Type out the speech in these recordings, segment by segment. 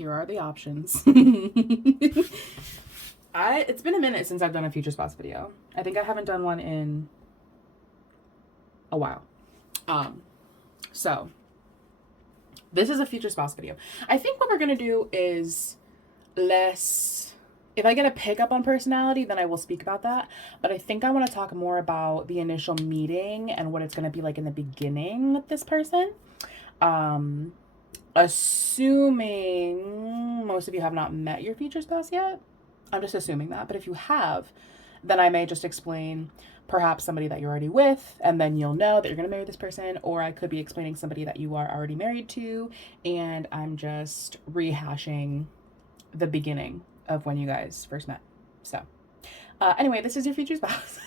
here are the options. It's been a minute since I've done a future spouse video. I think I haven't done one in a while. So this is a future spouse video. I think what we're gonna do is if I get a pickup on personality, then I will speak about that. But I think I want to talk more about the initial meeting and what it's going to be like in the beginning with this person. Assuming most of you have not met your future spouse yet. I'm just assuming that. But if you have, then I may just explain perhaps somebody that you're already with, and then you'll know that you're going to marry this person. Or I could be explaining somebody that you are already married to, and I'm just rehashing the beginning of when you guys first met. So anyway, this is your future spouse.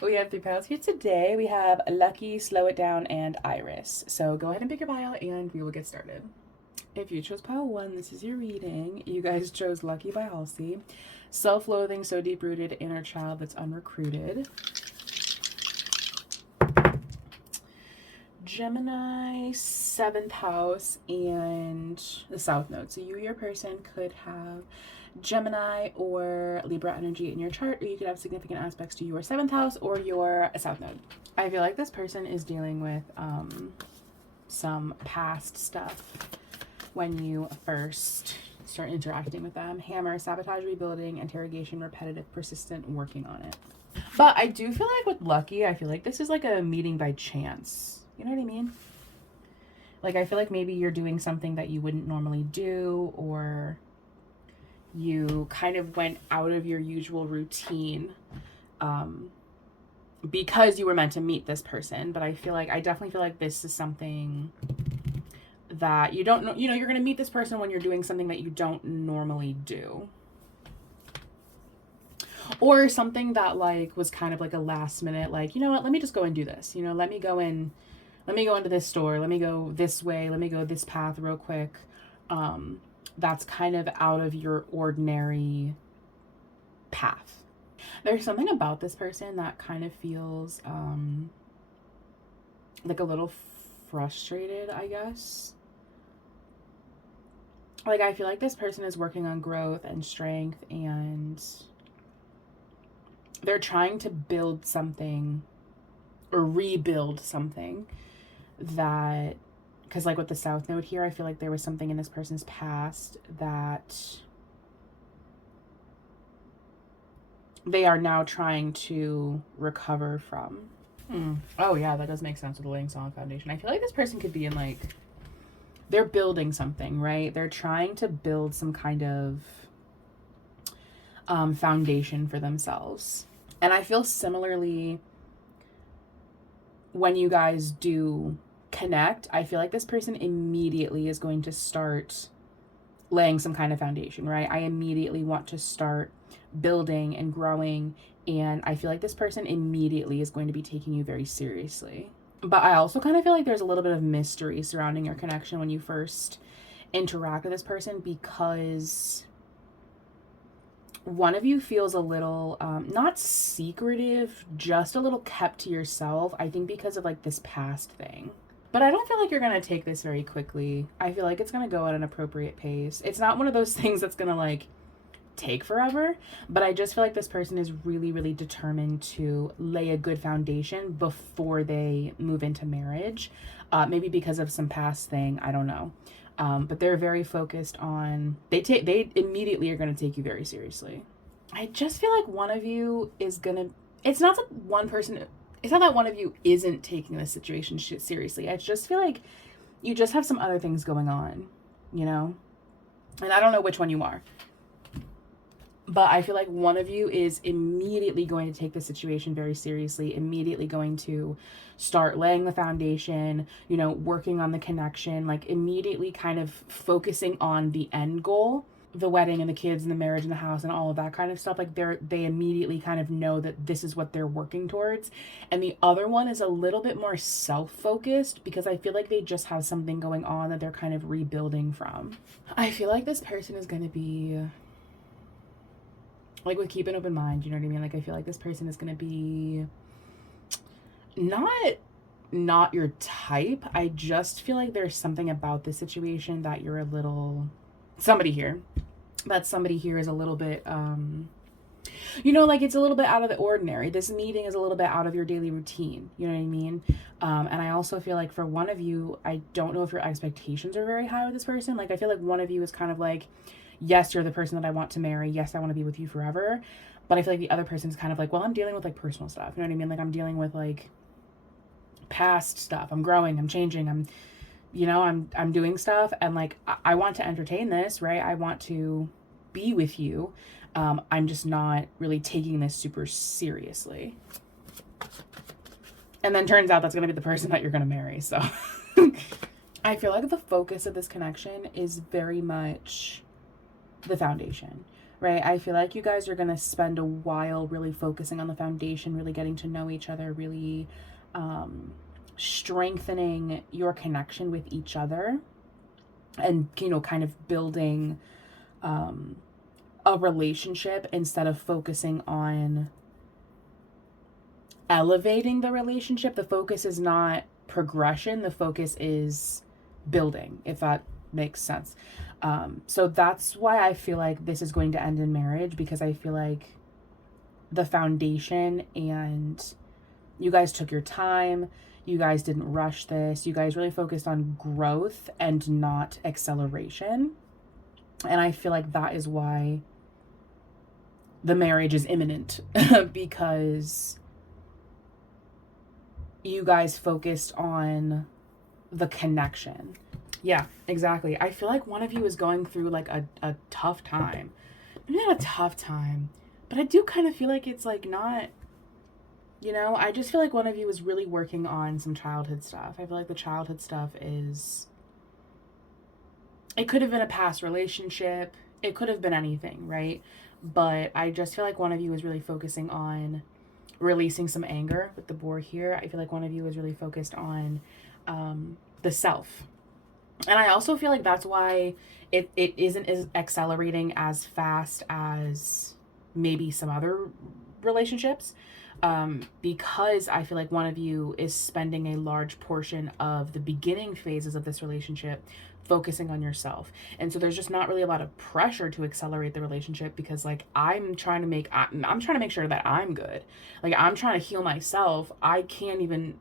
We have 3 piles here today. We have Lucky, Slow It Down, and Iris. So go ahead and pick your pile and we will get started. If you chose pile 1, this is your reading. You guys chose Lucky by Halsey. Self-loathing, so deep-rooted, inner child that's unrecruited. Gemini, 7th house, and the South Node. So you, your person, could have Gemini or Libra energy in your chart, or you could have significant aspects to your 7th house or your South Node. I feel like this person is dealing with some past stuff when you first start interacting with them. Hammer, sabotage, rebuilding, interrogation, repetitive, persistent, working on it. But I do feel like with Lucky, I feel like this is like a meeting by chance. You know what I mean? Like, I feel like maybe you're doing something that you wouldn't normally do, or you kind of went out of your usual routine because you were meant to meet this person. But I definitely feel like this is something that you don't know. You know, you're going to meet this person when you're doing something that you don't normally do. Or something that like was kind of like a last minute, like, you know what, let me just go and do this. You know, let me go into this store. Let me go this way. Let me go this path real quick. That's kind of out of your ordinary path. There's something about this person that kind of feels like a little frustrated, I guess. Like, I feel like this person is working on growth and strength, and they're trying to build something or rebuild something that, because like with the South Node here, I feel like there was something in this person's past that they are now trying to recover from. Oh yeah, that does make sense with the laying solid foundation. I feel like this person could be in like, they're building something, right? They're trying to build some kind of foundation for themselves. And I feel similarly when you guys do connect, I feel like this person immediately is going to start laying some kind of foundation, right? I immediately want to start building and growing, and I feel like this person immediately is going to be taking you very seriously. But I also kind of feel like there's a little bit of mystery surrounding your connection when you first interact with this person, because one of you feels a little, not secretive, just a little kept to yourself. I think because of like this past thing. But I don't feel like you're going to take this very quickly. I feel like it's going to go at an appropriate pace. It's not one of those things that's going to like take forever, but I just feel like this person is really, really determined to lay a good foundation before they move into marriage. Maybe because of some past thing, I don't know. But they're very focused on, they immediately are going to take you very seriously. I just feel like one of you is going to, it's not that one of you isn't taking this situation seriously. I just feel like you just have some other things going on, you know? And I don't know which one you are. But I feel like one of you is immediately going to take the situation very seriously, immediately going to start laying the foundation, you know, working on the connection, like immediately kind of focusing on the end goal, the wedding and the kids and the marriage and the house and all of that kind of stuff. Like they immediately kind of know that this is what they're working towards. And the other one is a little bit more self-focused, because I feel like they just have something going on that they're kind of rebuilding from. I feel like this person is going to be, like, with keep an open mind, you know what I mean? Like, I feel like this person is going to be not your type. I just feel like there's something about this situation that you're a little somebody here, that somebody here is a little bit, you know, like it's a little bit out of the ordinary. This meeting is a little bit out of your daily routine. You know what I mean? And I also feel like for one of you, I don't know if your expectations are very high with this person. Like, I feel like one of you is kind of like, yes, you're the person that I want to marry. Yes, I want to be with you forever. But I feel like the other person's kind of like, well, I'm dealing with like personal stuff. You know what I mean? Like, I'm dealing with like past stuff. I'm growing. I'm changing. I'm doing stuff. And like, I want to entertain this, right? I want to be with you. I'm just not really taking this super seriously. And then turns out that's going to be the person that you're going to marry. So I feel like the focus of this connection is very much the foundation, right? I feel like you guys are going to spend a while really focusing on the foundation, really getting to know each other, really strengthening your connection with each other, and, you know, kind of building a relationship instead of focusing on elevating the relationship. The focus is not progression, the focus is building, if that makes sense. So that's why I feel like this is going to end in marriage, because I feel like the foundation, and you guys took your time, you guys didn't rush this, you guys really focused on growth and not acceleration. And I feel like that is why the marriage is imminent because you guys focused on the connection. Yeah, exactly. I feel like one of you is going through like a tough time. Maybe not a tough time, but I do kind of feel like it's like not, you know, I just feel like one of you is really working on some childhood stuff. I feel like the childhood stuff is, it could have been a past relationship, it could have been anything, right? But I just feel like one of you is really focusing on releasing some anger with the boar here. I feel like one of you is really focused on the self. And I also feel like that's why it isn't as accelerating as fast as maybe some other relationships. Because I feel like one of you is spending a large portion of the beginning phases of this relationship focusing on yourself. And so there's just not really a lot of pressure to accelerate the relationship, because like I'm trying to make sure that I'm good. Like, I'm trying to heal myself. I can't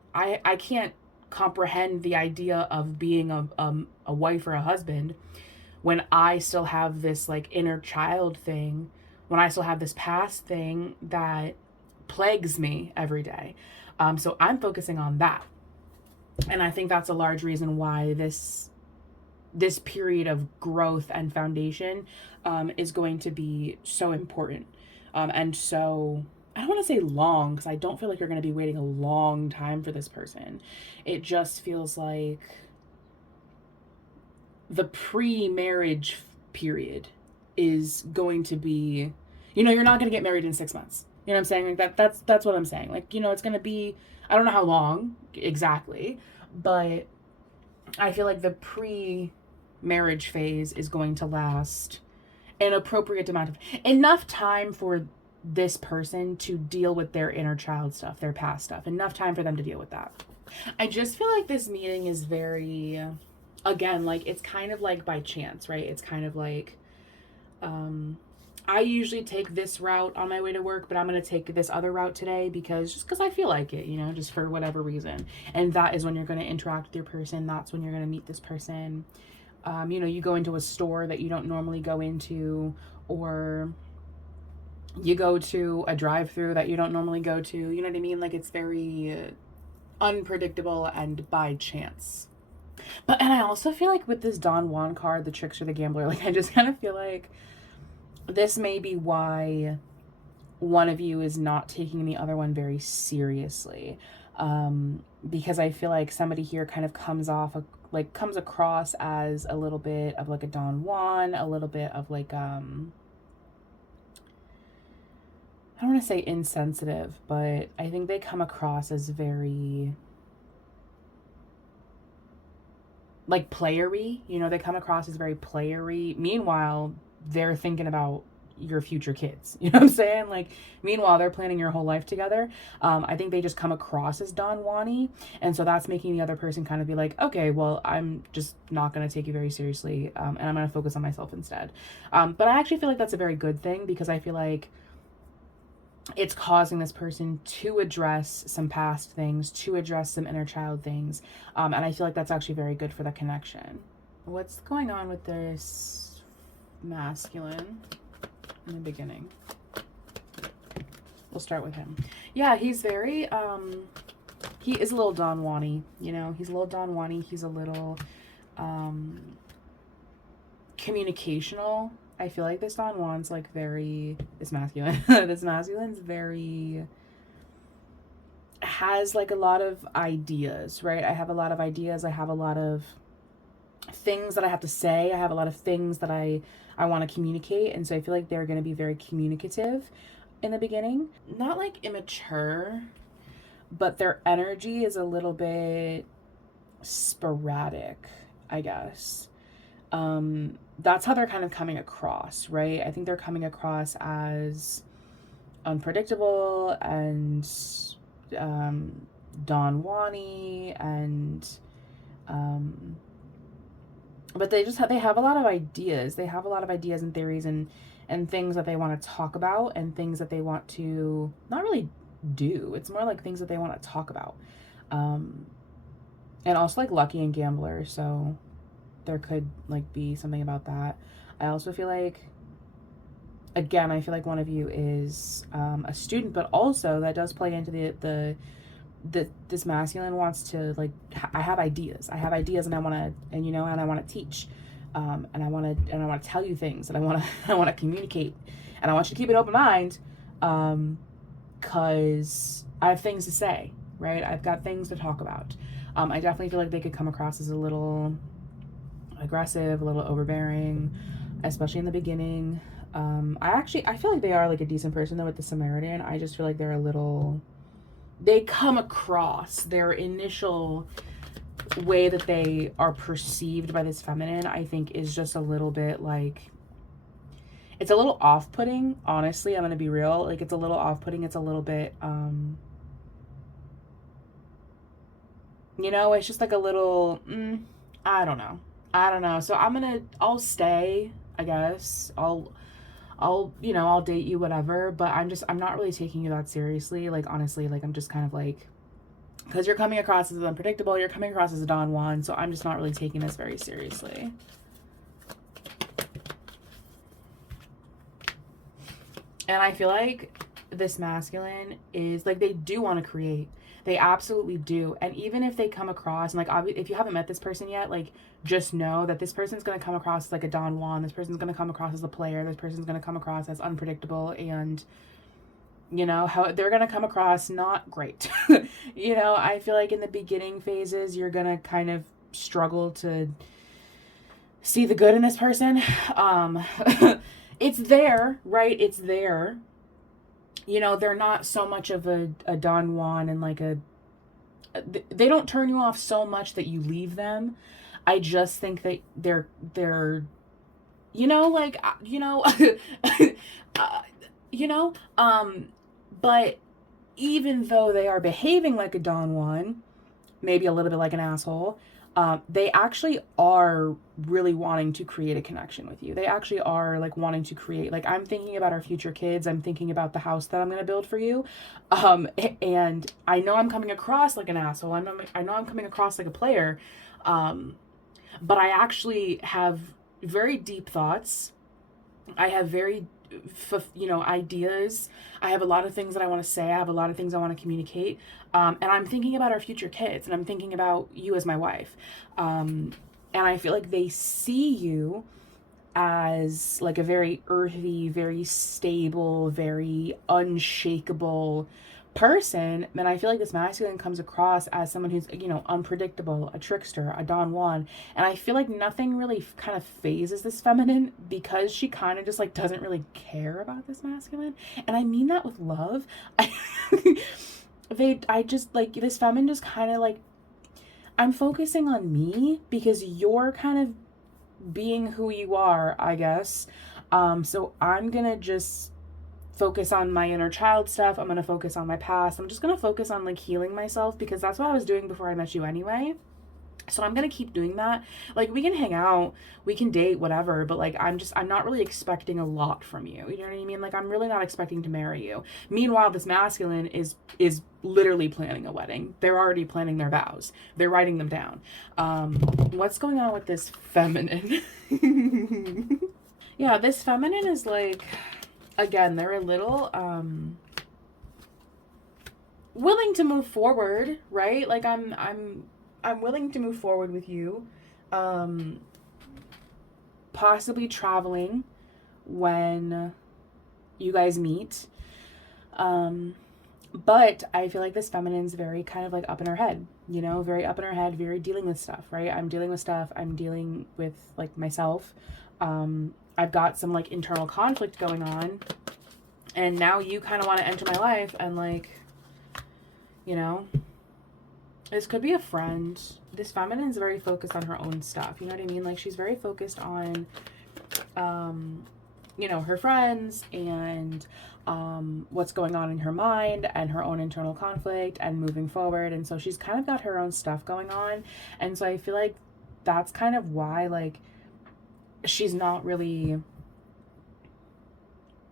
comprehend the idea of being a wife or a husband when I still have this like inner child thing, when I still have this past thing that plagues me every day. So I'm focusing on that. And I think that's a large reason why this period of growth and foundation is going to be so important. And so, I don't want to say long, because I don't feel like you're going to be waiting a long time for this person. It just feels like the pre-marriage period is going to be, you know, you're not going to get married in 6 months. You know what I'm saying? Like that's what I'm saying. Like, you know, it's going to be, I don't know how long exactly, but I feel like the pre-marriage phase is going to last an appropriate amount of, enough time for this person to deal with their inner child stuff, their past stuff, enough time for them to deal with that. I just feel like this meeting is very, again, like it's kind of like by chance, right? It's kind of like, I usually take this route on my way to work, but I'm going to take this other route today because I feel like it, you know, just for whatever reason. And that is when you're going to interact with your person. That's when you're going to meet this person. You know, you go into a store that you don't normally go into, or you go to a drive-through that you don't normally go to. You know what I mean? Like, it's very unpredictable and by chance. But, and I also feel like with this Don Juan card, the trickster, the gambler, like I just kind of feel like this may be why one of you is not taking the other one very seriously. Because I feel like somebody here kind of comes across as a little bit of like a Don Juan, a little bit of like, I don't want to say insensitive, but I think they come across as very like playery, you know, they come across as very playery. Meanwhile, they're thinking about your future kids. You know what I'm saying? Like, meanwhile, they're planning your whole life together. I think they just come across as Don Juan-y, and so that's making the other person kind of be like, okay, well, I'm just not going to take you very seriously, and I'm going to focus on myself instead. But I actually feel like that's a very good thing, because I feel like it's causing this person to address some past things, to address some inner child things, and I feel like that's actually very good for the connection. What's going on with this masculine in the beginning? We'll start with him. Yeah, he's very, he is a little Don Juan-y, you know? He's a little Don Juan-y. He's a little, communicational. I feel like this Don Juan's like very, this masculine, this masculine's very, has like a lot of ideas, right? I have a lot of ideas. I have a lot of things that I have to say. I have a lot of things that I want to communicate. And so I feel like they're going to be very communicative in the beginning. Not like immature, but their energy is a little bit sporadic, I guess. That's how they're kind of coming across, right? I think they're coming across as unpredictable and Don Juan-y, and but they have a lot of ideas. They have a lot of ideas and theories and things that they want to talk about, and things that they want to not really do. It's more like things that they want to talk about. And also like lucky and gambler, so there could like be something about that. I also feel like, again, I feel like one of you is a student, but also that does play into the this masculine wants to like, I have ideas, and I want to, and you know, and I want to teach, and I want to tell you things, and I want to communicate, and I want you to keep an open mind, because I have things to say, right? I've got things to talk about. I definitely feel like they could come across as a little aggressive, a little overbearing, especially in the beginning. I feel like they are like a decent person though with the Samaritan. I just feel like they're a little, they come across, their initial way that they are perceived by this feminine, I think is just a little bit like, it's a little off-putting, honestly. I'm gonna be real. Like, it's a little off-putting. It's a little bit, you know, it's just like a little, I don't know. So I'll stay, I guess. I'll, you know, I'll date you, whatever. But I'm not really taking you that seriously. Like, honestly, like, I'm just kind of like, because you're coming across as unpredictable. You're coming across as a Don Juan. So I'm just not really taking this very seriously. And I feel like this masculine is like, they do want to create. They absolutely do. And even if they come across, and like, if you haven't met this person yet, like, just know that this person's going to come across as like a Don Juan. This person's going to come across as a player. This person's going to come across as unpredictable, and, you know, how they're going to come across not great. You know, I feel like in the beginning phases, you're going to kind of struggle to see the good in this person. It's there, right? It's there. You know, they're not so much of a Don Juan and like they don't turn you off so much that you leave them. I just think that they're, you know, like, you know, you know, but even though they are behaving like a Don Juan, maybe a little bit like an asshole, they actually are really wanting to create a connection with you. They actually are like wanting to create, like, I'm thinking about our future kids. I'm thinking about the house that I'm going to build for you. And I know I'm coming across like an asshole. I know I'm coming across like a player. But I actually have very deep thoughts. I have very, you know, ideas. I have a lot of things that I want to say. I have a lot of things I want to communicate. And I'm thinking about our future kids, and I'm thinking about you as my wife. And I feel like they see you as like a very earthy, very stable, very unshakable person. And I feel like this masculine comes across as someone who's, you know, unpredictable, a trickster, a Don Juan. And I feel like nothing really kind of phases this feminine, because she kind of just like doesn't really care about this masculine. And I mean that with love. I just like, this feminine just kind of like, I'm focusing on me because you're kind of being who you are, I guess. So I'm gonna just focus on my inner child stuff. I'm gonna focus on my past. I'm just gonna focus on like healing myself, because that's what I was doing before I met you anyway. So I'm gonna keep doing that. Like, we can hang out, we can date, whatever, but like I'm not really expecting a lot from you. You know what I mean? Like, I'm really not expecting to marry you. Meanwhile, this masculine is literally planning a wedding. They're already planning their vows. They're writing them down. What's going on with this feminine? Yeah, this feminine is like, again, they're a little willing to move forward, right? Like, I'm willing to move forward with you. Um Possibly traveling when you guys meet. Um but I feel like this feminine's very kind of like up in her head, you know, very up in her head, very dealing with stuff, right? I'm dealing with stuff. I'm dealing with like myself. I've got some like internal conflict going on, and now you kind of want to enter my life, and like, you know, this could be a friend. This feminine is very focused on her own stuff. You know what I mean? Like, she's very focused on, you know, her friends and what's going on in her mind and her own internal conflict and moving forward. And so she's kind of got her own stuff going on. And so I feel like that's kind of why, like, she's not really.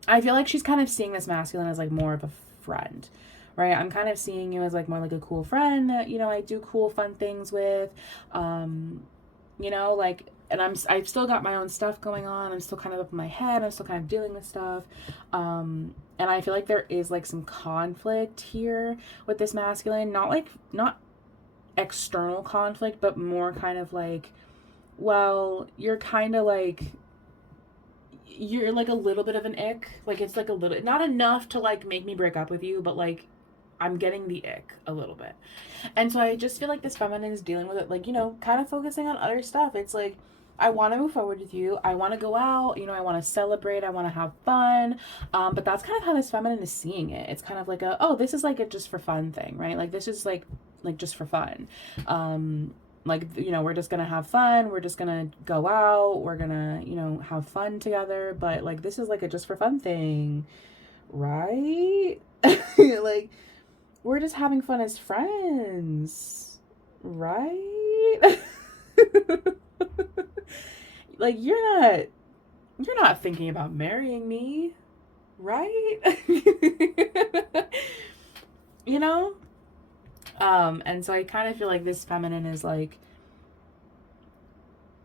I feel like she's kind of seeing this masculine as like more of a friend, right? I'm kind of seeing you as like more like a cool friend that, you know, I do cool fun things with. You know, like, and I've still got my own stuff going on. I'm still kind of up in my head. I'm still kind of dealing with stuff. And I feel like there is like some conflict here with this masculine, not external conflict, but more kind of like, well, you're kind of like, you're like a little bit of an ick. Like, it's like a little, not enough to like make me break up with you, but like, I'm getting the ick a little bit. And so I just feel like this feminine is dealing with it, like, you know, kind of focusing on other stuff. It's like, I want to move forward with you. I want to go out, you know, I want to celebrate. I want to have fun. But that's kind of how this feminine is seeing it. It's kind of like a, oh, this is like a just for fun thing, right? Like, this is like just for fun. Like, you know, we're just gonna have fun, we're just gonna go out, we're gonna, you know, have fun together, but like, this is like a just for fun thing, right? Like, we're just having fun as friends, right? Like, you're not thinking about marrying me, right? You know. And so I kind of feel like this feminine is like,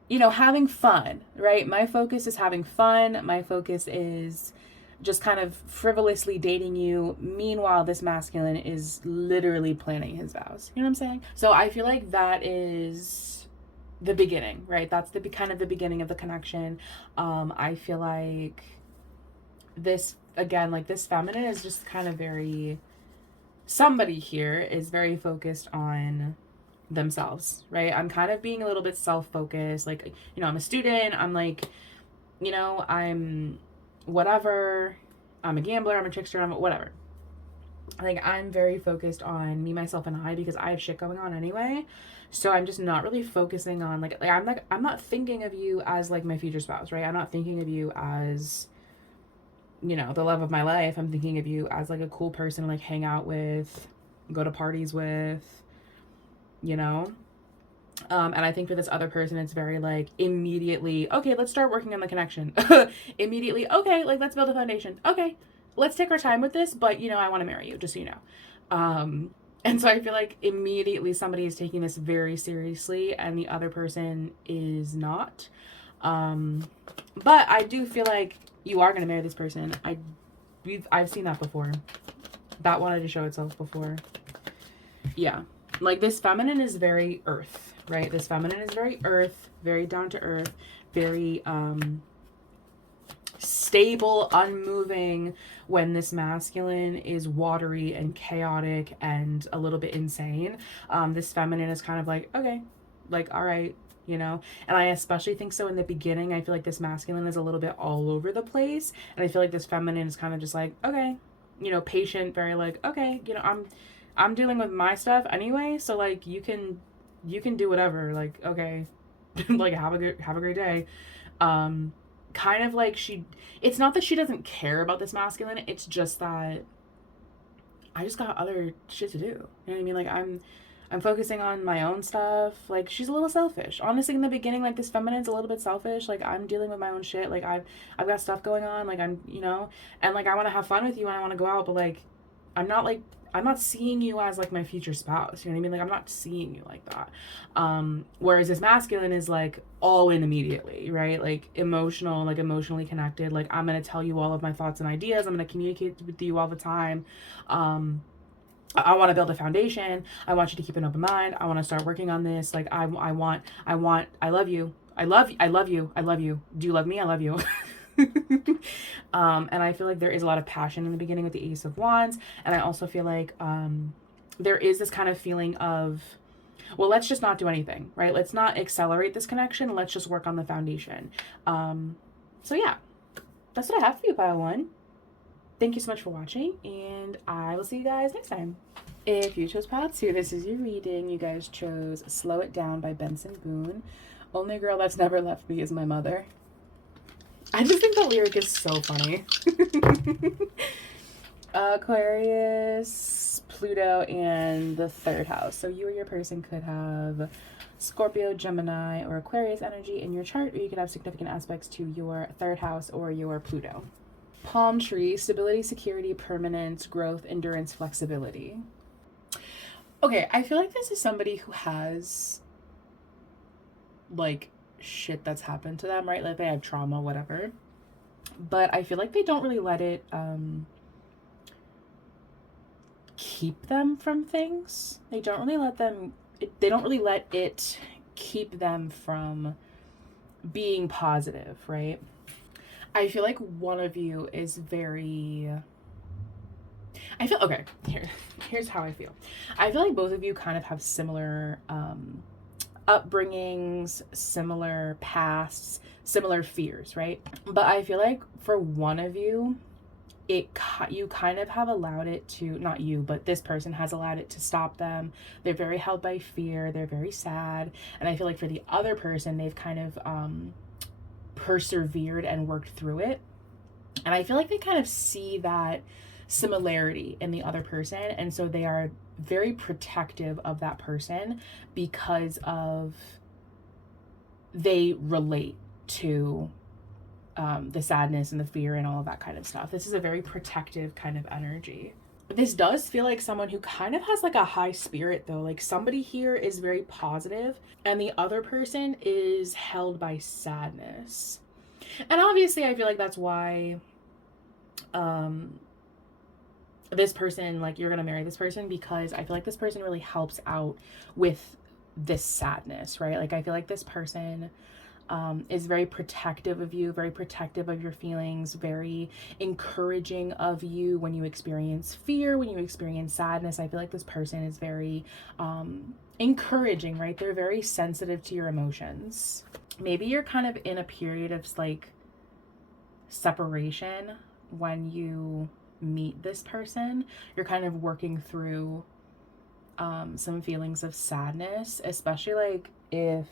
you know, having fun, right? My focus is having fun. My focus is just kind of frivolously dating you. Meanwhile, this masculine is literally planning his vows. You know what I'm saying? So I feel like that is the beginning, right? That's the kind of the beginning of the connection. I feel like this, again, like, this feminine is just kind of very, somebody here is very focused on themselves, right? I'm kind of being a little bit self-focused. Like, you know, I'm a student. I'm like, you know, I'm whatever. I'm a gambler. I'm a trickster. I'm whatever. Like, I'm very focused on me, myself, and I, because I have shit going on anyway. So I'm just not really focusing on like I'm not thinking of you as like my future spouse, right? I'm not thinking of you as, you know, the love of my life. I'm thinking of you as like a cool person to like hang out with, go to parties with, you know. And I think for this other person, it's very like immediately, okay, let's start working on the connection. Immediately, okay, like, let's build a foundation. Okay, let's take our time with this, but, you know, I want to marry you, just so you know. And so I feel like immediately somebody is taking this very seriously and the other person is not. But I do feel like you are going to marry this person. I've seen that before. That wanted to show itself before. Yeah. Like, this feminine is very earth, right? This feminine is very earth, very down to earth, very stable, unmoving, when this masculine is watery and chaotic and a little bit insane. This feminine is kind of like, okay, like, all right, you know. And I especially think so in the beginning. I feel like this masculine is a little bit all over the place, and I feel like this feminine is kind of just like, okay, you know, patient, very like, okay, you know, I'm dealing with my stuff anyway, so like, you can do whatever, like, okay. Like, have a great day. kind of like it's not that she doesn't care about this masculine, it's just that I just got other shit to do. You know what I mean? Like I'm focusing on my own stuff. Like she's a little selfish. Honestly, in the beginning, like this feminine's a little bit selfish. Like I'm dealing with my own shit. Like I've got stuff going on. Like I'm, and like I want to have fun with you and I want to go out, but I'm not seeing you as like my future spouse. You know what I mean? Like I'm not seeing you like that. Whereas this masculine is like all in immediately, right? Like emotional, like emotionally connected. Like I'm gonna tell you all of my thoughts and ideas. I'm gonna communicate with you all the time. I want to build a foundation. I want you to keep an open mind. I want to start working on this. Like I love you. I love you. Do you love me? I love you. And I feel like there is a lot of passion in the beginning with the Ace of Wands. And I also feel like there is this kind of feeling of, well, let's just not do anything, right? Let's not accelerate this connection. Let's just work on the foundation. So yeah, that's what I have for you, pile one. Thank you so much for watching, and I will see you guys next time. If you chose pile 2, this is your reading. You guys chose Slow It Down by Benson Boone. Only girl that's never left me is my mother. I just think that lyric is so funny. Aquarius, Pluto, and the 3rd house. So you or your person could have Scorpio, Gemini, or Aquarius energy in your chart, or you could have significant aspects to your 3rd house or your Pluto. Palm tree, stability, security, permanence, growth, endurance, flexibility. Okay, I feel like this is somebody who has like shit that's happened to them, right? Like they have trauma, whatever. But I feel like they don't really let it keep them from things. They don't really let it keep them from being positive, right? I feel like one of you is very... okay, here's how I feel. I feel like both of you kind of have similar upbringings, similar pasts, similar fears, right? But I feel like for one of you, you kind of have allowed it to, not you, but this person has allowed it to stop them. They're very held by fear. They're very sad. And I feel like for the other person, they've kind of persevered and worked through it. And I feel like they kind of see that similarity in the other person, and so they are very protective of that person because of they relate to the sadness and the fear and all of that kind of stuff. This is a very protective kind of energy. This does feel like someone who kind of has like a high spirit though. Like somebody here is very positive and the other person is held by sadness. And obviously I feel like that's why this person, like you're gonna marry this person, because I feel like this person really helps out with this sadness, right? Like I feel like this person is very protective of you, very protective of your feelings, very encouraging of you when you experience fear, when you experience sadness. I feel like this person is very encouraging, right? They're very sensitive to your emotions. Maybe you're kind of in a period of like separation when you meet this person. You're kind of working through some feelings of sadness, especially like if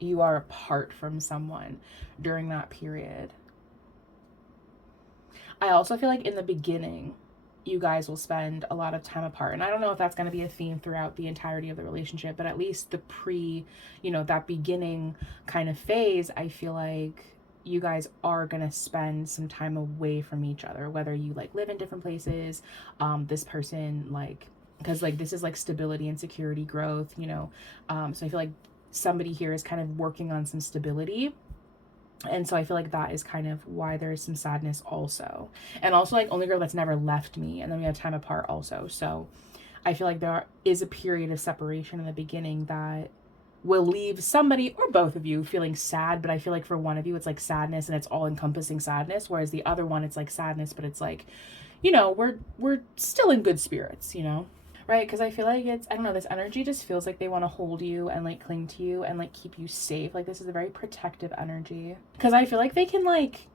you are apart from someone during that period. I also feel like in the beginning, you guys will spend a lot of time apart. And I don't know if that's going to be a theme throughout the entirety of the relationship, but at least the that beginning kind of phase, I feel like you guys are going to spend some time away from each other, whether you like live in different places, this person like, because like this is like stability and security, growth, so I feel like somebody here is kind of working on some stability. And so I feel like that is kind of why there is some sadness also. And also like only girl that's never left me. And then we have time apart also. So I feel like there is a period of separation in the beginning that will leave somebody or both of you feeling sad. But I feel like for one of you, it's like sadness and it's all encompassing sadness. Whereas the other one, it's like sadness, but it's like, we're still in good spirits, right? Because I feel like I don't know, this energy just feels like they want to hold you and like cling to you and like keep you safe. Like this is a very protective energy, because I feel like they can like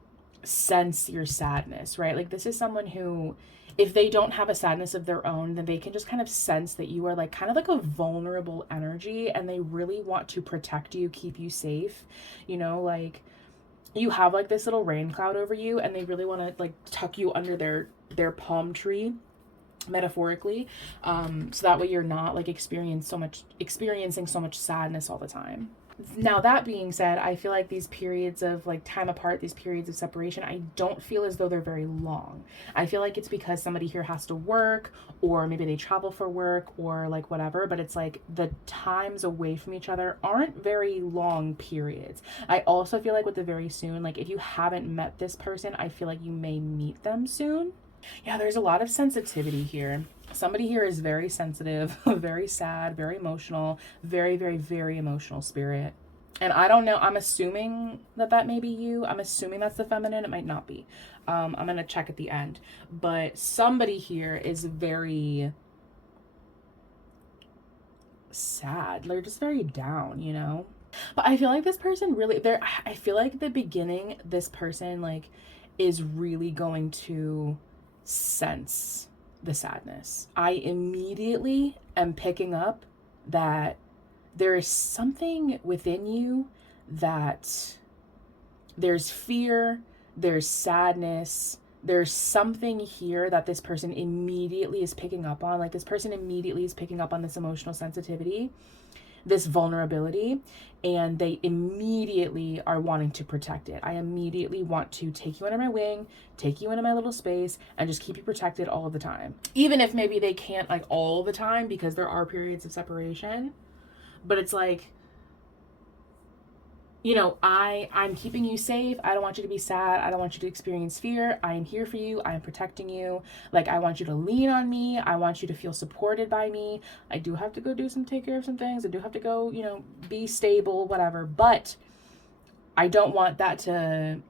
sense your sadness, right? Like this is someone who, if they don't have a sadness of their own, then they can just kind of sense that you are like kind of like a vulnerable energy and they really want to protect you, keep you safe, like you have like this little rain cloud over you, and they really want to like tuck you under their palm tree, metaphorically, so that way you're not like experiencing so much sadness all the time. Now, that being said, I feel like these periods of like time apart, these periods of separation, I don't feel as though they're very long. I feel like it's because somebody here has to work, or maybe they travel for work, or like whatever, but it's like the times away from each other aren't very long periods. I also feel like with the very soon, like if you haven't met this person, I feel like you may meet them soon. Yeah, there's a lot of sensitivity here. Somebody here is very sensitive, very sad, very emotional, very, very, very emotional spirit. And I don't know, I'm assuming that that may be you. I'm assuming that's the feminine. It might not be. I'm going to check at the end. But somebody here is very sad. They're just very down, you know? But I feel like this person really, I feel like at the beginning, this person like is really going to sense the sadness. I immediately am picking up that there is something within you that there's fear, there's sadness, there's something here that this person immediately is picking up on. Like this person immediately is picking up on this emotional sensitivity, this vulnerability, and they immediately are wanting to protect it. I immediately want to take you under my wing, take you into my little space, and just keep you protected all of the time. Even if maybe they can't like all the time, because there are periods of separation, but it's like, you know, I'm keeping you safe. I don't want you to be sad. I don't want you to experience fear. I am here for you. I am protecting you. Like, I want you to lean on me. I want you to feel supported by me. I do have to go take care of some things. I do have to go, you know, be stable, whatever. But I don't want you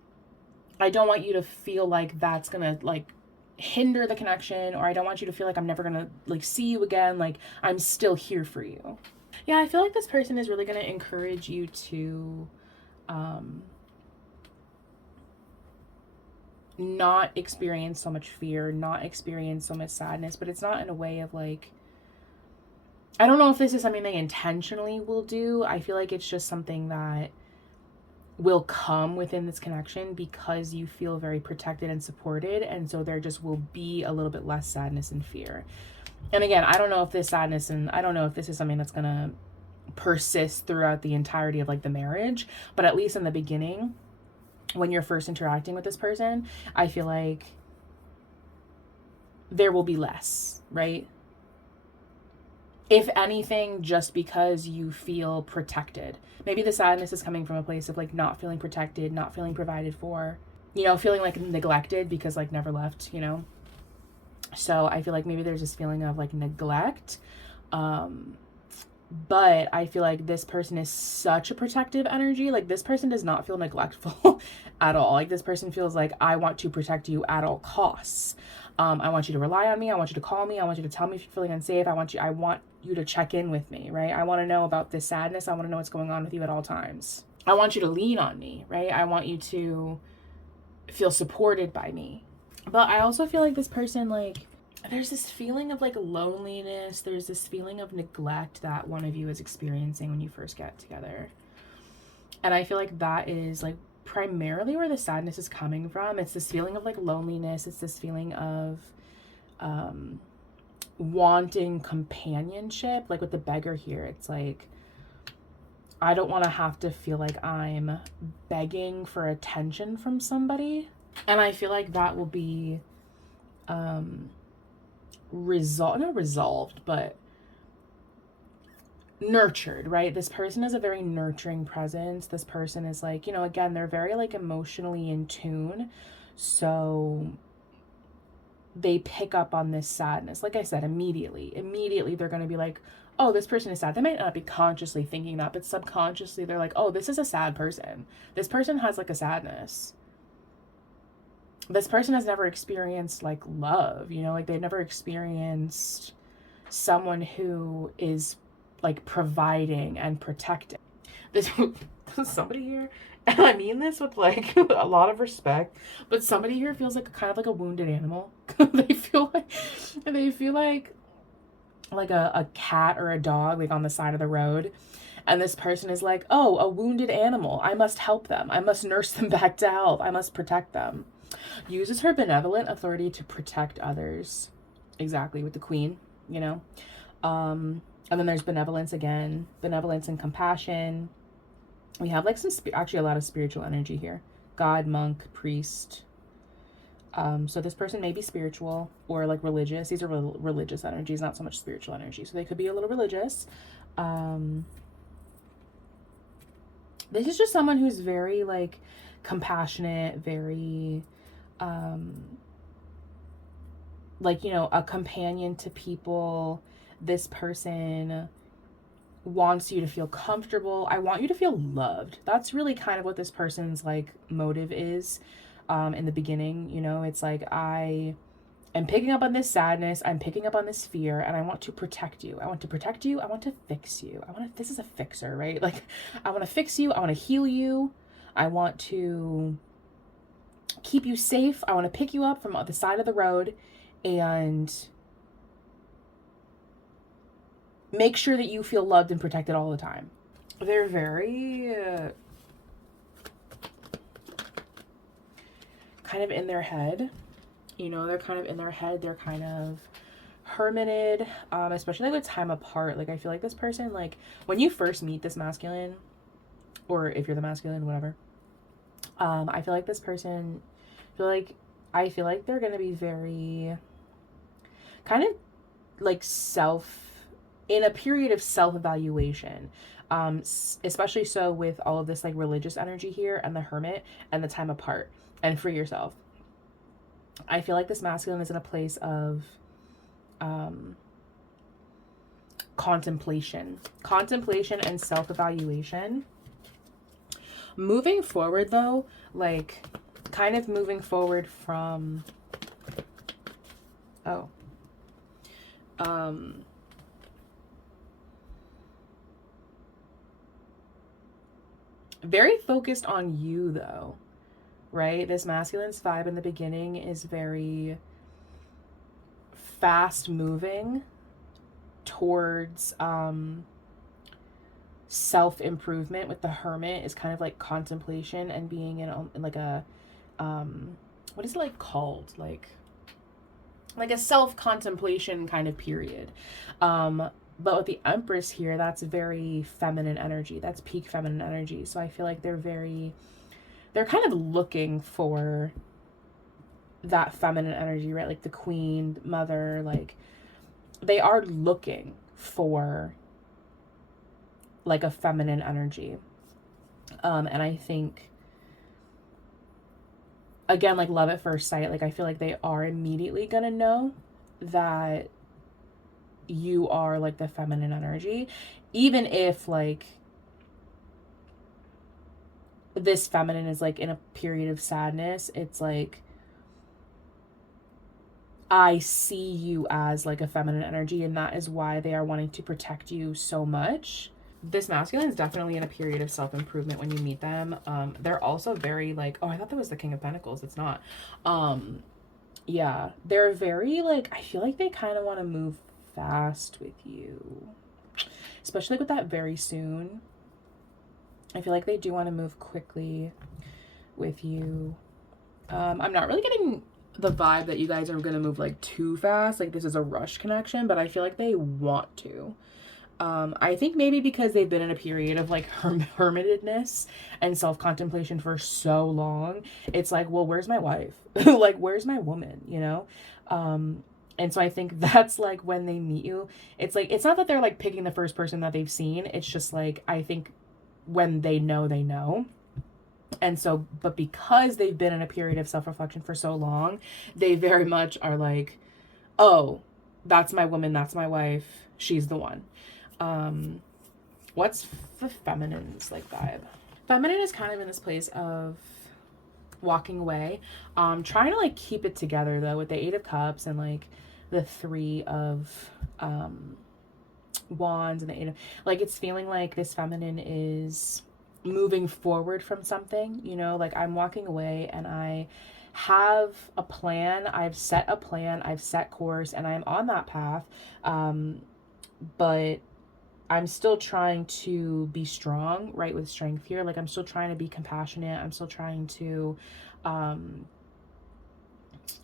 to feel like that's gonna like hinder the connection, or I don't want you to feel like I'm never gonna like see you again. Like, I'm still here for you. Yeah, I feel like this person is really gonna encourage you to not experience so much fear, not experience so much sadness, but it's not in a way of like, I don't know if this is something they intentionally will do. I feel like it's just something that will come within this connection because you feel very protected and supported, and so there just will be a little bit less sadness and fear. And again, I don't know if this sadness, and I don't know if this is something that's gonna persist throughout the entirety of like the marriage, but at least in the beginning, when you're first interacting with this person, I feel like there will be less, right? If anything, just because you feel protected. Maybe the sadness is coming from a place of like not feeling protected, not feeling provided for, you know, feeling like neglected because like never left, you know? So I feel like maybe there's this feeling of like neglect. But I feel like this person is such a protective energy. Like this person does not feel neglectful at all. Like this person feels like, I want to protect you at all costs. I want you to rely on me. I want you to call me. I want you to tell me if you're feeling unsafe. I want you to check in with me, right? I want to know about this sadness. I want to know what's going on with you at all times. I want you to lean on me, right? I want you to feel supported by me. But I also feel like this person, like, there's this feeling of like loneliness. There's this feeling of neglect that one of you is experiencing when you first get together. And I feel like that is like primarily where the sadness is coming from. It's this feeling of like loneliness. It's this feeling of wanting companionship. Like with the beggar here, it's like, I don't want to have to feel like I'm begging for attention from somebody. And I feel like that will be not resolved, but nurtured, right? This person is a very nurturing presence. This person is like, you know, again, they're very like emotionally in tune. So they pick up on this sadness. Like I said, immediately they're going to be like, oh, this person is sad. They might not be consciously thinking that, but subconsciously they're like, oh, this is a sad person. This person has like a sadness. This person has never experienced like love, you know, like they've never experienced someone who is like providing and protecting. This somebody here, and I mean this with like a lot of respect, but somebody here feels like kind of like a wounded animal. they feel like a cat or a dog like on the side of the road, And this person is like, oh, a wounded animal. I must help them. I must nurse them back to health. I must protect them. Uses her benevolent authority to protect others. Exactly, with the queen, you know. And then there's benevolence again. Benevolence and compassion. We have like actually a lot of spiritual energy here. God, monk, priest. So this person may be spiritual or like religious. These are religious energies, not so much spiritual energy. So they could be a little religious. This is just someone who's very like compassionate, very like, you know, a companion to people. This person wants you to feel comfortable. I want you to feel loved. That's really kind of what this person's like motive is in the beginning. You know, it's like, I am picking up on this sadness, I'm picking up on this fear, and I want to protect you. I want to protect you. I want to fix you. This is a fixer, right? Like, I want to fix you. I want to heal you. I want to keep you safe. I want to pick you up from the side of the road and make sure that you feel loved and protected all the time. They're very kind of in their head. You know, they're kind of in their head. They're kind of hermited, especially like with time apart. Like, I feel like this person, like, when you first meet this masculine, or if you're the masculine, whatever, I feel like this person, I feel like they're gonna be very kind of like in a period of self-evaluation, especially so with all of this like religious energy here and the hermit and the time apart and free yourself. I feel like this masculine is in a place of contemplation and self-evaluation. Moving forward though, like kind of moving forward from very focused on you though, right? This masculine's vibe in the beginning is very fast moving towards self-improvement. With the hermit is kind of like contemplation and being in like a what is it like called, like a self-contemplation kind of period. But with the Empress here, that's very feminine energy. That's peak feminine energy. So I feel like they're kind of looking for that feminine energy, right? Like the Queen, Mother, like they are looking for like a feminine energy. And I think, again, like love at first sight, like I feel like they are immediately gonna know that you are like the feminine energy, even if like this feminine is like in a period of sadness. It's like, I see you as like a feminine energy, and that is why they are wanting to protect you so much. This masculine is definitely in a period of self-improvement when you meet them. They're also very like, oh, I thought that was the King of Pentacles. It's not. Yeah, they're very like, I feel like they kind of want to move fast with you, especially with that very soon. I feel like they do want to move quickly with you. I'm not really getting the vibe that you guys are gonna move like too fast, like this is a rush connection, but I feel like they want to. I think maybe because they've been in a period of like hermitedness and self-contemplation for so long, it's like, well, where's my wife? Like, where's my woman, you know? And so I think that's like when they meet you, it's like, it's not that they're like picking the first person that they've seen. It's just like, I think when they know, they know. And so, but because they've been in a period of self-reflection for so long, they very much are like, oh, that's my woman, that's my wife, she's the one. What's the feminine's like vibe? Feminine is kind of in this place of walking away, trying to like keep it together though, with the 8 of Cups and like the 3 of Wands and the 8 of, like, it's feeling like this feminine is moving forward from something, you know, like I'm walking away and I have a plan, I've set course, and I'm on that path. But I'm still trying to be strong, right? With strength here. Like, I'm still trying to be compassionate. I'm still trying to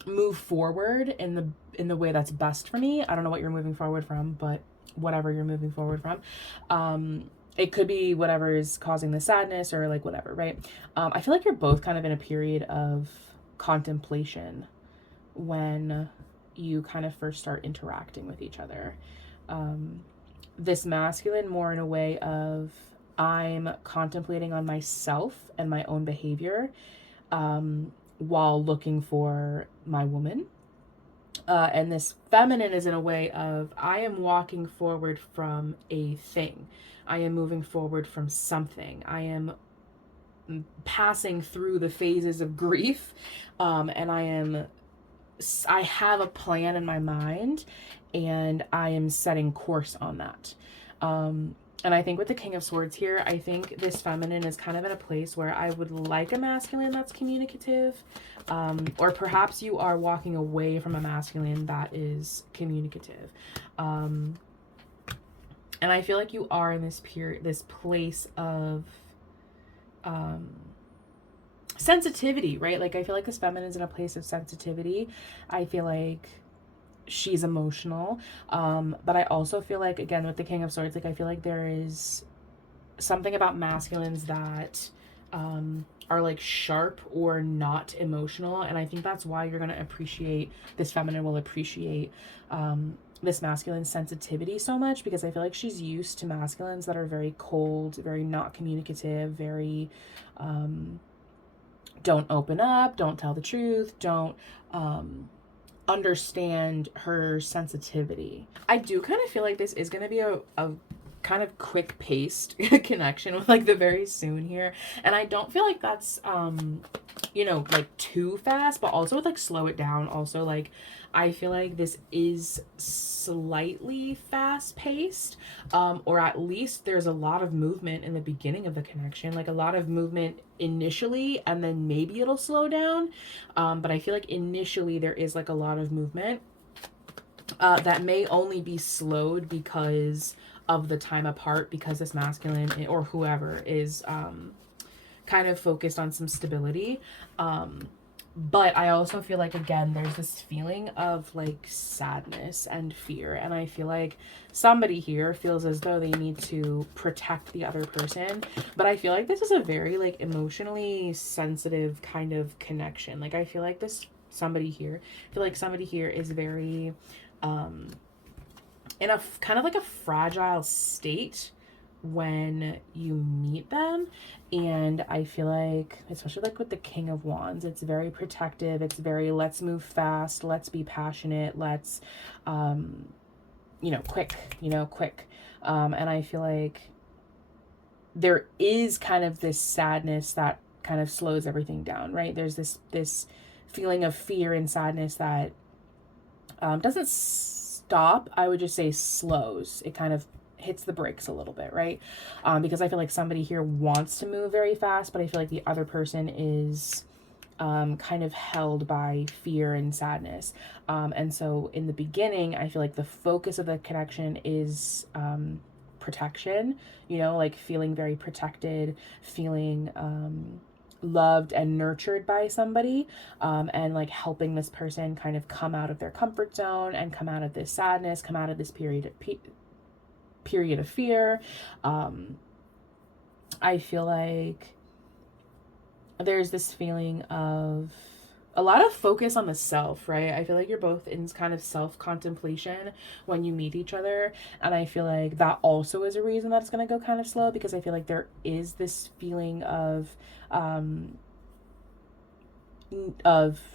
move forward in the way that's best for me. I don't know what you're moving forward from, but whatever you're moving forward from. It could be whatever is causing the sadness or like whatever, right? I feel like you're both kind of in a period of contemplation when you kind of first start interacting with each other. This masculine more in a way of I'm contemplating on myself and my own behavior while looking for my woman. And this feminine is in a way of I am walking forward from a thing. I am moving forward from something. I am passing through the phases of grief, and I have a plan in my mind, and I am setting course on that. And I think with the King of Swords here, I think this feminine is kind of in a place where I would like a masculine that's communicative, or perhaps you are walking away from a masculine that is communicative. And I feel like you are in this place of sensitivity, right? Like, I feel like this feminine is in a place of sensitivity. I feel like she's emotional, but I also feel like, again, with the King of Swords, like, I feel like there is something about masculines that are like sharp or not emotional, and I think that's why you're going to appreciate this feminine will appreciate this masculine sensitivity so much, because I feel like she's used to masculines that are very cold, very not communicative, very don't open up, don't tell the truth, don't understand her sensitivity. I do kind of feel like this is going to be a kind of quick paced connection with like the very soon here, and I don't feel like that's like too fast, but also with like slow it down. Also, like, I feel like this is slightly fast paced, or at least there's a lot of movement in the beginning of the connection, like a lot of movement initially, and then maybe it'll slow down. But I feel like initially there is like a lot of movement that may only be slowed because of the time apart, because this masculine or whoever is kind of focused on some stability. But I also feel like, again, there's this feeling of like sadness and fear, and I feel like somebody here feels as though they need to protect the other person. But I feel like this is a very like emotionally sensitive kind of connection. Like, I feel like somebody here is very in a kind of like a fragile state when you meet them. And I feel like, especially like with the King of Wands, it's very protective. It's very, let's move fast, let's be passionate, let's quick. And I feel like there is kind of this sadness that kind of slows everything down, right? There's this feeling of fear and sadness that doesn't stop, I would just say slows. It kind of hits the brakes a little bit, right? Because I feel like somebody here wants to move very fast, but I feel like the other person is kind of held by fear and sadness. And so in the beginning, I feel like the focus of the connection is protection, like feeling very protected, feeling loved and nurtured by somebody, and like helping this person kind of come out of their comfort zone and come out of this sadness, come out of this period of fear. I feel like there's this feeling of a lot of focus on the self, right? I feel like you're both in kind of self-contemplation when you meet each other, and I feel like that also is a reason that it's going to go kind of slow, because I feel like there is this feeling of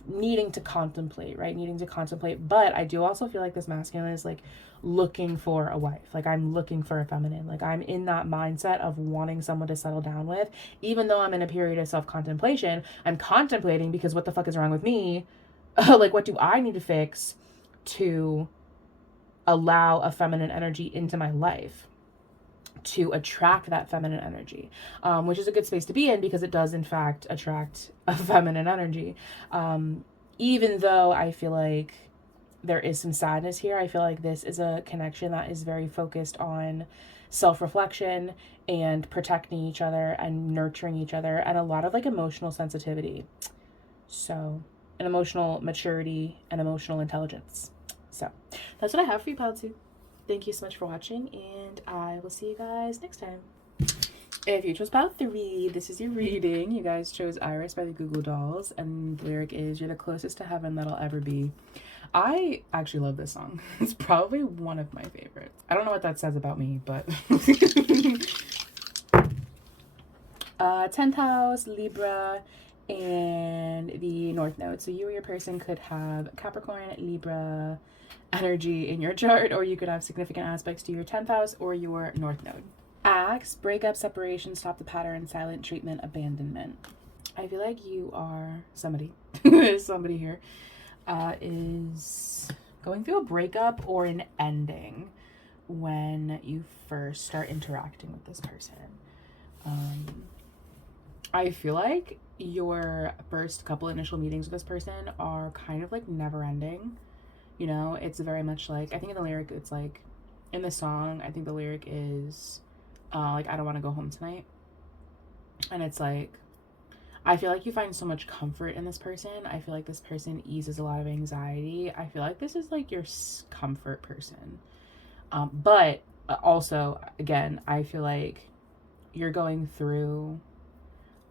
needing to contemplate, right? Needing to contemplate. But I do also feel like this masculine is like looking for a wife. Like, I'm looking for a feminine. Like, I'm in that mindset of wanting someone to settle down with. Even though I'm in a period of self-contemplation, I'm contemplating because what the fuck is wrong with me? Like, what do I need to fix to allow a feminine energy into my life, to attract that feminine energy, which is a good space to be in, because it does in fact attract a feminine energy. Even though I feel like there is some sadness here, I feel like this is a connection that is very focused on self-reflection and protecting each other and nurturing each other, and a lot of like emotional sensitivity. So, and emotional maturity and emotional intelligence. So, that's what I have for you, Pile 2. Thank you so much for watching, and I will see you guys next time. If you chose Pile 3, this is your reading. You guys chose Iris by the Google Dolls, and the lyric is, "You're the closest to heaven that I'll ever be." I actually love this song. It's probably one of my favorites. I don't know what that says about me, but 10th house, Libra, and the North Node. So you or your person could have Capricorn, Libra energy in your chart, or you could have significant aspects to your 10th house or your North Node. Acts, breakup, separation, stop the pattern, silent treatment, abandonment. I feel like you are somebody, somebody here is going through a breakup or an ending when you first start interacting with this person. I feel like your first couple initial meetings with this person are kind of like never ending. You know, it's very much like, I think in the lyric, it's like, in the song, I think the lyric is, like, I don't want to go home tonight. And it's like, I feel like you find so much comfort in this person. I feel like this person eases a lot of anxiety. I feel like this is like your comfort person. But also, again, I feel like you're going through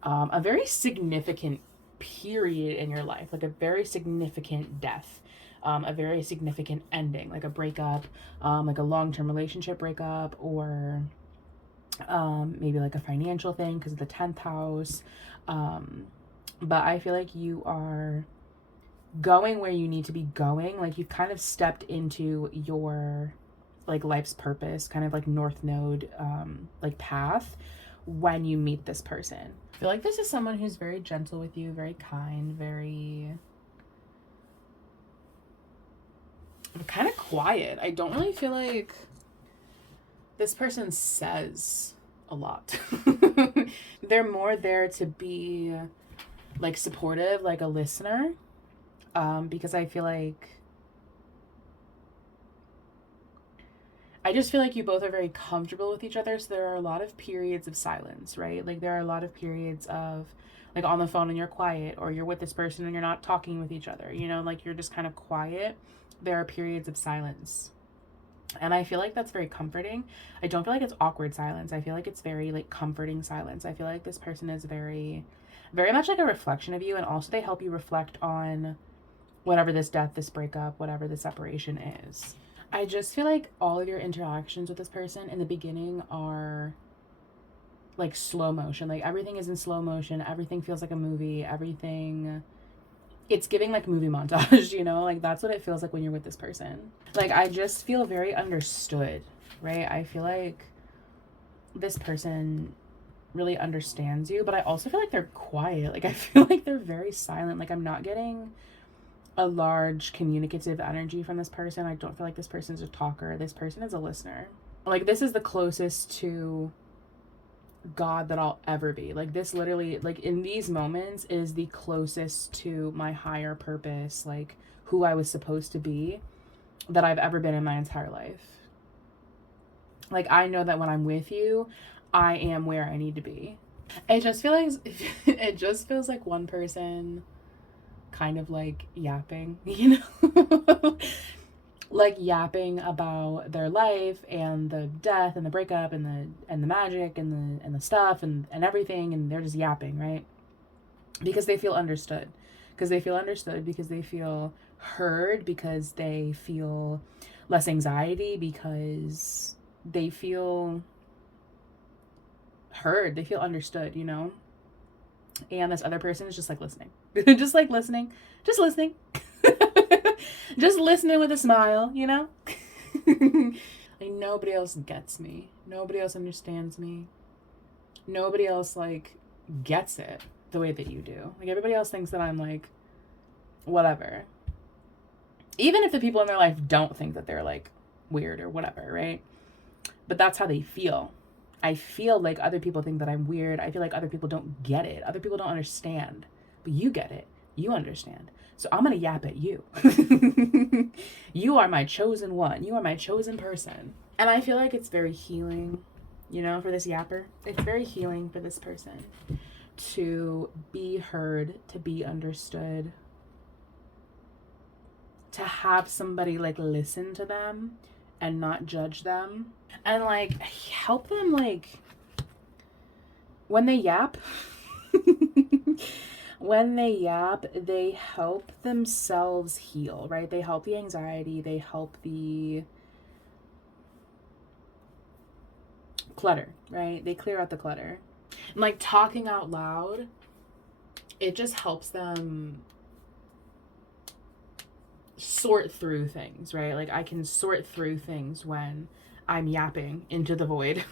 a very significant period in your life, like a very significant death, a very significant ending, like a breakup, like a long-term relationship breakup, or maybe like a financial thing because of the 10th house. But I feel like you are going where you need to be going. Like you've kind of stepped into your like life's purpose, kind of like North Node like path when you meet this person. I feel like this is someone who's very gentle with you, very kind, very kind of quiet. I don't really feel like this person says a lot. They're more there to be like supportive, like a listener, because I feel like I just feel like you both are very comfortable with each other. So there are a lot of periods of silence, right? Like there are a lot of periods of like on the phone and you're quiet, or you're with this person and you're not talking with each other, you know, like you're just kind of quiet. There are periods of silence. And I feel like that's very comforting. I don't feel like it's awkward silence. I feel like it's very like comforting silence. I feel like this person is very, very much like a reflection of you. And also they help you reflect on whatever this death, this breakup, whatever the separation is. I just feel like all of your interactions with this person in the beginning are like slow motion. Like everything is in slow motion. Everything feels like a movie. Everything, it's giving like movie montage, you know? Like that's what it feels like when you're with this person. Like I just feel very understood, right? I feel like this person really understands you, but I also feel like they're quiet. Like I feel like they're very silent. Like I'm not getting a large communicative energy from this person. I don't feel like this person is a talker. This person is a listener. Like this is the closest to God that I'll ever be. Like this literally, like in these moments is the closest to my higher purpose, like who I was supposed to be, that I've ever been in my entire life. Like I know that when I'm with you, I am where I need to be. It just feels like it just feels like one person kind of like yapping, you know? Like yapping about their life and the death and the breakup and the magic and the stuff and everything, and they're just yapping, right? Because they feel understood. Because they feel heard, because they feel less anxiety, because they feel heard, they feel understood, you know? And this other person is just like listening. Just like listening. Just listening. Just listening with a smile, you know? Like nobody else gets me. Nobody else understands me. Nobody else like gets it the way that you do. Like everybody else thinks that I'm like whatever. Even if the people in their life don't think that they're like weird or whatever, right? But that's how they feel. I feel like other people think that I'm weird. I feel like other people don't get it. Other people don't understand. But you get it. You understand. So I'm going to yap at you. You are my chosen one. You are my chosen person. And I feel like it's very healing, you know, for this yapper. It's very healing for this person to be heard, to be understood, to have somebody like listen to them and not judge them and like help them, like when they yap. When they yap, they help themselves heal, right? They help the anxiety, they help the clutter, right? They clear out the clutter. And like talking out loud, it just helps them sort through things, right? Like I can sort through things when I'm yapping into the void.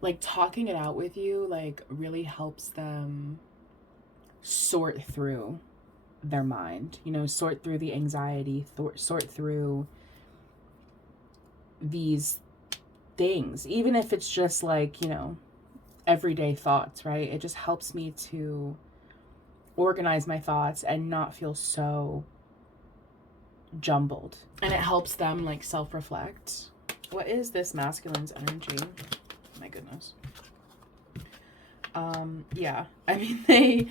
Like talking it out with you like really helps them sort through their mind, you know, sort through the anxiety, sort through these things, even if it's just like, you know, everyday thoughts, right? It just helps me to organize my thoughts and not feel so jumbled. And it helps them like self-reflect. What is this masculine's energy? My goodness. Yeah, I mean, they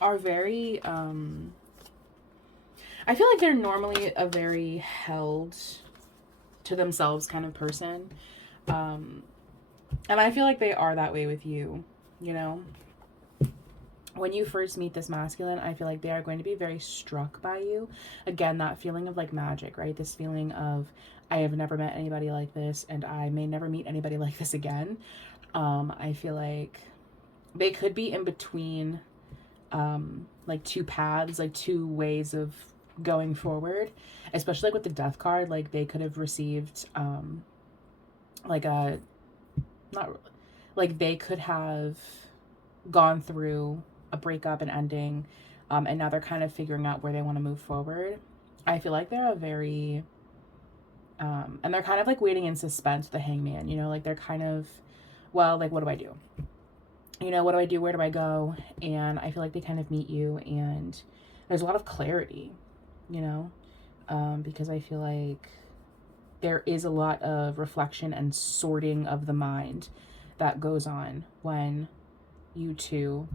are very I feel like they're normally a very held to themselves kind of person. And I feel like they are that way with you, you know? When you first meet this masculine, I feel like they are going to be very struck by you. Again, that feeling of like magic, right? This feeling of, I have never met anybody like this and I may never meet anybody like this again. I feel like they could be in between like two paths, like two ways of going forward, especially like with the death card. Like they could have received like a, not like they could have gone through a breakup and ending, and now they're kind of figuring out where they want to move forward. I feel like they're a very and they're kind of like waiting in suspense, the hangman, you know, like they're kind of, well, like what do I do, you know, what do I do, where do I go? And I feel like they kind of meet you and there's a lot of clarity, you know, because I feel like there is a lot of reflection and sorting of the mind that goes on when you two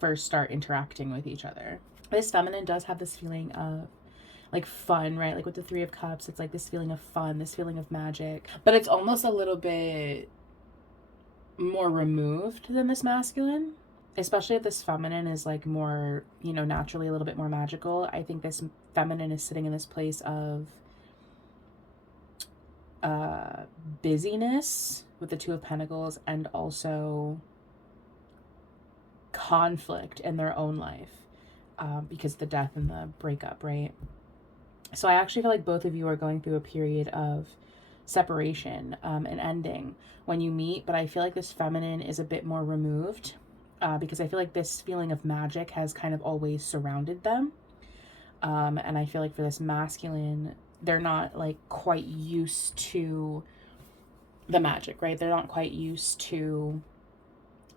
first start interacting with each other. This feminine does have this feeling of like fun, right? Like with the Three of Cups, it's like this feeling of fun, this feeling of magic, but it's almost a little bit more removed than this masculine, especially if this feminine is like more, you know, naturally a little bit more magical. I think this feminine is sitting in this place of busyness with the Two of Pentacles and also conflict in their own life, because of the death and the breakup, right? So I actually feel like both of you are going through a period of separation and ending when you meet, but I feel like this feminine is a bit more removed, because I feel like this feeling of magic has kind of always surrounded them. And I feel like for this masculine, they're not like quite used to the magic, right? They're not quite used to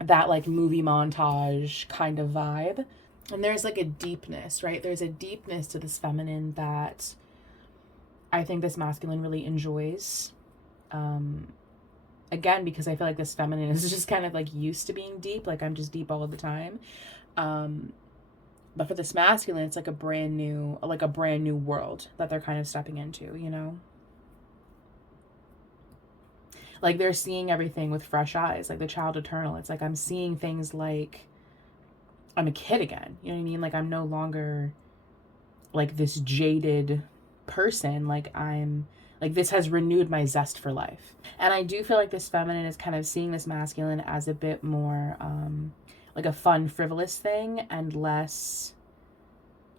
that like movie montage kind of vibe. And there's like a deepness, right? There's a deepness to this feminine that I think this masculine really enjoys. Again, because I feel like this feminine is just kind of like used to being deep. Like I'm just deep all the time. But for this masculine, it's like a brand new world that they're kind of stepping into, you know? Like they're seeing everything with fresh eyes, like the child eternal. It's like I'm seeing things like I'm a kid again. You know what I mean? Like I'm no longer like this jaded person. Like I'm like this has renewed my zest for life. And I do feel like this feminine is kind of seeing this masculine as a bit more like a fun, frivolous thing and less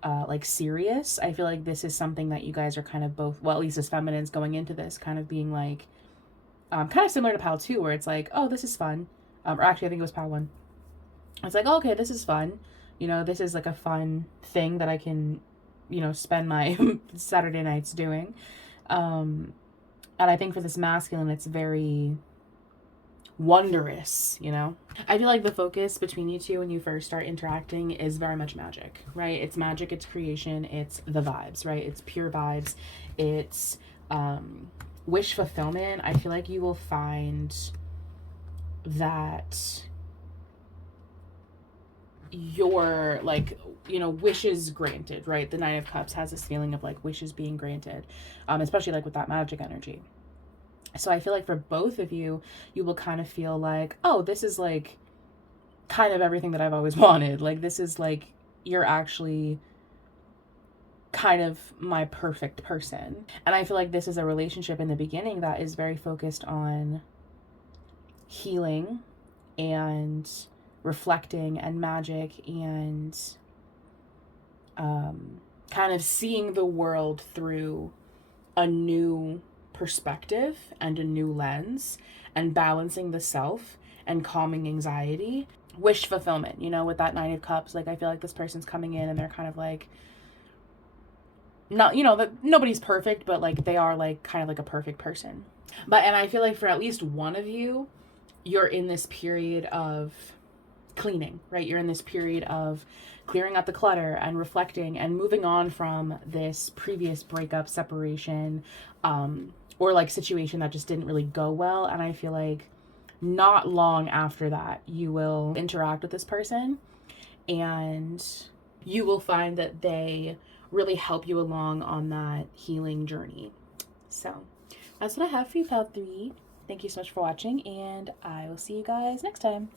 like serious. I feel like this is something that you guys are kind of both, well, at least as feminines going into this, kind of being like, kind of similar to Pal 2, where it's like, oh, this is fun. Or actually, I think it was Pal 1. It's like, oh, okay, this is fun. You know, this is like a fun thing that I can, you know, spend my Saturday nights doing. And I think for this masculine, it's very wondrous, you know? I feel like the focus between you two when you first start interacting is very much magic, right? It's magic, it's creation, it's the vibes, right? It's pure vibes. It's wish fulfillment. I feel like you will find that your, like, you know, wishes granted, right? The Nine of Cups has this feeling of like wishes being granted, especially like with that magic energy. So I feel like for both of you, you will kind of feel like, oh, this is like kind of everything that I've always wanted. Like, this is like, you're actually kind of my perfect person. And I feel like this is a relationship in the beginning that is very focused on healing and reflecting and magic and kind of seeing the world through a new perspective and a new lens, and balancing the self and calming anxiety. Wish fulfillment, you know, with that Nine of Cups. Like, I feel like this person's coming in and they're kind of like, not, you know, that nobody's perfect, but like they are like kind of like a perfect person. But, and I feel like for at least one of you, you're in this period of cleaning, right? You're in this period of clearing out the clutter and reflecting and moving on from this previous breakup, separation, or like situation that just didn't really go well. And I feel like not long after that, you will interact with this person and you will find that they really help you along on that healing journey. So that's what I have for you, Pal 3. Thank you so much for watching, and I will see you guys next time.